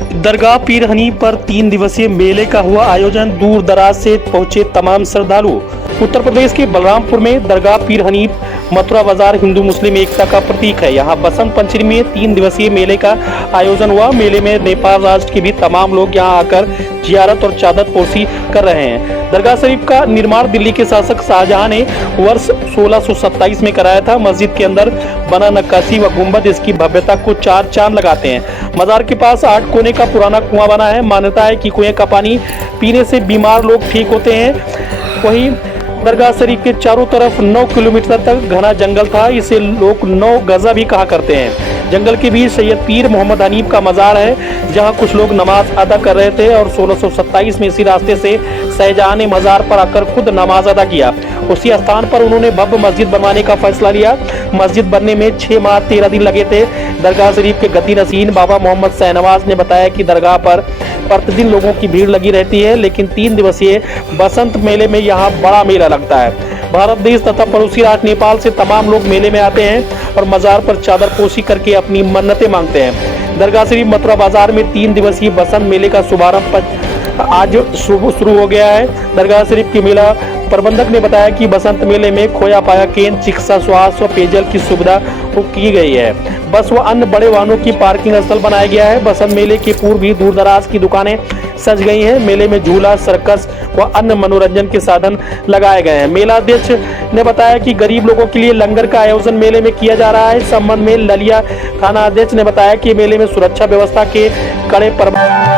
दरगाह पीर हनीफ पर 3 दिवसीय मेले का हुआ आयोजन। दूर दराज से पहुंचे तमाम श्रद्धालु। उत्तर प्रदेश के बलरामपुर में दरगाह पीर हनीफ मथुरा बाजार हिंदू मुस्लिम एकता का प्रतीक है। यहाँ बसंत पंचमी में 3 दिवसीय मेले का आयोजन हुआ। मेले में नेपाल राष्ट्र के भी तमाम लोग यहाँ आकर जियारत और चादर पोशी कर रहे हैं। दरगाह शरीफ का निर्माण दिल्ली के शासक शाहजहां ने वर्ष 1627 में कराया था। मस्जिद के अंदर बना नक्काशी व गुंबद इसकी भव्यता को 4 चांद लगाते हैं। मजार के पास 8 कोने का पुराना कुआं बना है। मान्यता है कि कुएं का पानी पीने से बीमार लोग ठीक होते हैं। वहीं दरगाह शरीफ के चारों तरफ 9 किलोमीटर तक घना जंगल था। इसे लोग 9 गजा भी कहा करते हैं। जंगल के बीच सैयद पीर मोहम्मद हनीफ का मजार है, जहां कुछ लोग नमाज अदा कर रहे थे और 1627 में इसी रास्ते से शाहजहां ने मजार पर आकर खुद नमाज अदा किया। उसी स्थान पर उन्होंने भव्य मस्जिद बनवाने का फैसला लिया। मस्जिद बनने में 6 माह 13 दिन लगे थे। दरगाह शरीफ के गद्दी नसीन बाबा मोहम्मद शहनवाज ने बताया कि दरगाह पर प्रतिदिन लोगों की भीड़ लगी रहती है, लेकिन 3 दिवसीय बसंत मेले में यहाँ बड़ा मेला लगता है। भारत देश तथा पड़ोसी राष्ट्र नेपाल से तमाम लोग मेले में आते हैं और मजार पर चादर पोशी करके अपनी मन्नतें मांगते हैं। दरगाह शरीफ मथुरा बाजार में 3 दिवसीय बसंत मेले का शुभारंभ आज शुरू हो गया है। दरगाह शरीफ के मेला प्रबंधक ने बताया कि बसंत मेले में खोया पाया केंद्र, चिकित्सा, स्वास्थ्य व पेयजल की सुविधा की गई है। बस व अन्य बड़े वाहनों की पार्किंग स्थल बनाया गया है। बसंत मेले के पूर्व भी दूर दराज की दुकानें सज गई हैं। मेले में झूला, सर्कस व अन्य मनोरंजन के साधन लगाए गए हैं। मेला अध्यक्ष ने बताया कि गरीब लोगों के लिए लंगर का आयोजन मेले में किया जा रहा है। इस संबंध में ललिया थाना अध्यक्ष ने बताया कि मेले में सुरक्षा व्यवस्था के कड़े प्रबंध